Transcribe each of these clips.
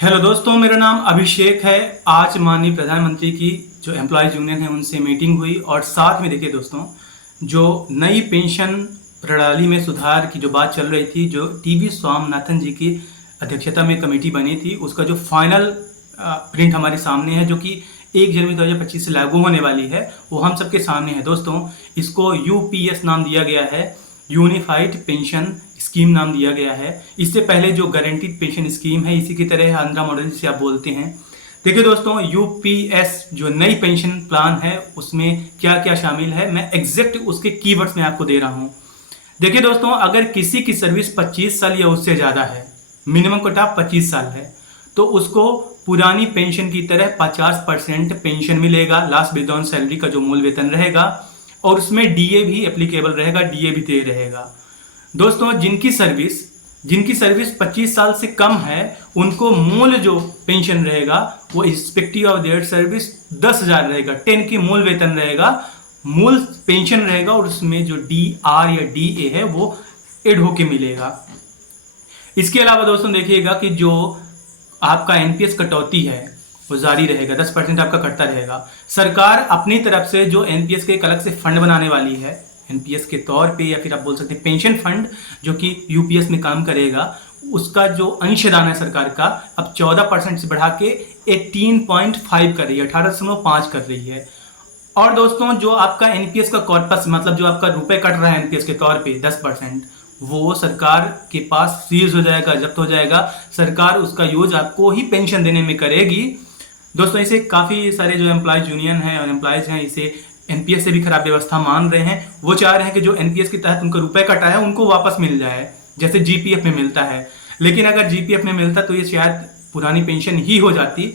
Hello दोस्तों, मेरा नाम अभिषेक है। आज माननीय प्रधानमंत्री की जो एम्प्लॉयज़ यूनियन है उनसे मीटिंग हुई और साथ में देखिए दोस्तों, जो नई पेंशन प्रणाली में सुधार की जो बात चल रही थी, जो टीवी स्वामीनाथन जी की अध्यक्षता में कमेटी बनी थी, उसका जो फाइनल प्रिंट हमारे सामने है, जो कि 1 जनवरी 2025 से लागू होने वाली है, वो हम सबके सामने है। दोस्तों, इसको यूपीएस नाम दिया गया है, यूनिफाइड पेंशन स्कीम नाम दिया गया है। इससे पहले जो गारंटीड पेंशन स्कीम है, इसी की तरह आंध्रा मॉडल जिसे आप बोलते हैं। देखिए दोस्तों, यूपीएस जो नई पेंशन प्लान है उसमें क्या क्या शामिल है, मैं एग्जैक्ट उसके कीवर्ड्स में आपको दे रहा हूं। देखिए दोस्तों, अगर किसी की सर्विस 25 साल या उससे ज़्यादा है, मिनिमम कोटा 25 साल है, तो उसको पुरानी पेंशन की तरह 50% पेंशन मिलेगा, लास्ट बेस्ड ऑन सैलरी का जो मूल वेतन रहेगा, और उसमें डीए भी एप्लीकेबल रहेगा, डीए भी दे रहेगा। दोस्तों, जिनकी सर्विस 25 साल से कम है, उनको मूल जो पेंशन रहेगा वो रिस्पेक्टिव ऑफ देयर सर्विस 10,000 रहेगा, 10 की मूल वेतन रहेगा, मूल पेंशन रहेगा, और उसमें जो डी आर या डी ए है वो एड होके मिलेगा। इसके अलावा दोस्तों देखिएगा कि जो आपका एनपीएस कटौती है वो जारी रहेगा, 10% आपका कटता रहेगा। सरकार अपनी तरफ से जो एनपीएस के एक अलग से फंड बनाने वाली है, एनपीएस के तौर पे, या फिर आप बोल सकते हैं पेंशन फंड, जो कि यूपीएस में काम करेगा, उसका जो अंशदान है सरकार का अब 14% से बढ़ा के 18.5 कर रही है, 18.5 कर रही है। और दोस्तों, जो आपका एनपीएस का कॉर्पस, मतलब जो आपका रुपए कट रहा है एनपीएस के तौर पे 10%, वो सरकार के पास सीज हो जाएगा, जब्त हो जाएगा। सरकार उसका यूज आपको ही पेंशन देने में करेगी। दोस्तों, इसे काफ़ी सारे जो एम्प्लॉयज यूनियन है और एम्प्लॉयज हैं इसे एनपीएस से भी खराब व्यवस्था मान रहे हैं। वो चाह रहे हैं कि जो एनपीएस के तहत उनका रुपए कटा है उनको वापस मिल जाए, जैसे जीपीएफ में मिलता है। लेकिन अगर जीपीएफ में मिलता तो ये शायद पुरानी पेंशन ही हो जाती।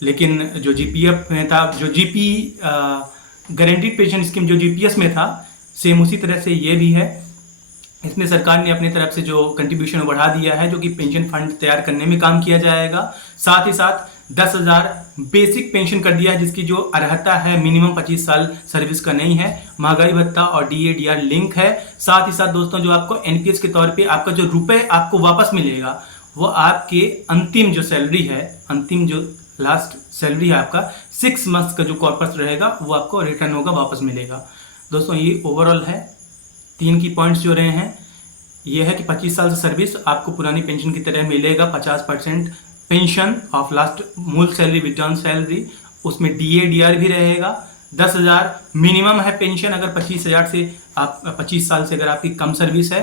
लेकिन जो जीपीएफ में था, जो जीपी गारंटीड पेंशन स्कीम जो जीपीएस में था, सेम उसी तरह से ये भी है। इसमें सरकार ने अपनी तरफ से जो कंट्रीब्यूशन बढ़ा दिया है, जो कि पेंशन फंड तैयार करने में काम किया जाएगा। साथ ही साथ 10,000 बेसिक पेंशन कर दिया है, जिसकी जो अर्हता है मिनिमम 25 साल सर्विस का नहीं है। महंगाई भत्ता और डीएडीआर लिंक है। साथ ही साथ दोस्तों, जो आपको एनपीएस के तौर पे आपका जो रुपए आपको वापस मिलेगा, वो आपके अंतिम जो सैलरी है, अंतिम जो लास्ट सैलरी है आपका 6 मंथ्स का जो कॉर्पस रहेगा, वो आपको रिटर्न होगा, वापस मिलेगा। दोस्तों, ये ओवरऑल है। 3 की पॉइंट्स जो रहे हैं, ये है कि 25 साल से सर्विस आपको पुरानी पेंशन की तरह मिलेगा, 50% पेंशन ऑफ लास्ट मूल सैलरी रिटर्न सैलरी, उसमें डीएडीआर भी रहेगा। 10,000 मिनिमम है पेंशन, अगर 25,000 से आप 25 साल से अगर आपकी कम सर्विस है,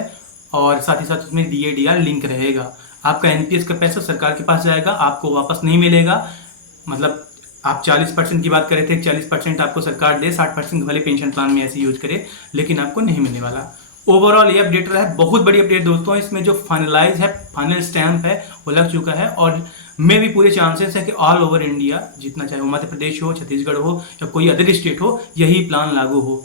और साथ ही साथ उसमें डीएडीआर लिंक रहेगा। आपका एनपीएस का पैसा सरकार के पास जाएगा, आपको वापस नहीं मिलेगा। मतलब आप 40% की बात करे थे, 40% आपको सरकार दे, 60% वाले पेंशन प्लान में ऐसे यूज करे, लेकिन आपको नहीं मिलने वाला। ओवरऑल ये अपडेट रहा है, बहुत बड़ी अपडेट दोस्तों। इसमें जो फाइनलाइज है, फाइनल स्टैंप है, वो लग चुका है, और मे भी पूरे चांसेस है कि ऑल ओवर इंडिया, जितना चाहे वो मध्य प्रदेश हो, छत्तीसगढ़ हो या कोई अदर स्टेट हो, यही प्लान लागू हो।